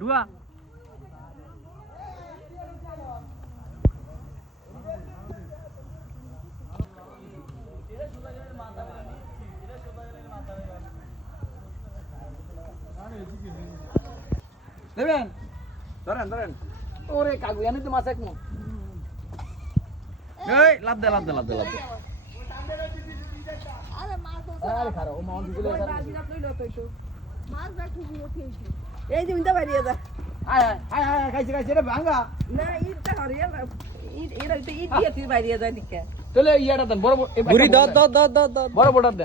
Dua. Neven, ধরেন। ওরে কাগু এনে তো মাছ একমু। এই লাভ দে। আরে মাছ তো আরে খারাপ ও মাছ দিলে মাছ বাকি দিয়ে খেয়েছি এই যে উনটা বাইরে যা আয় খাইছি এটা ভাঙা। না ইটটা হরিয়া ইট এরা তো ইট দিয়ে বাইরে যায় দিকে তাহলে ইয়াটা দেন বড় বুড়ি দ বড় দেন।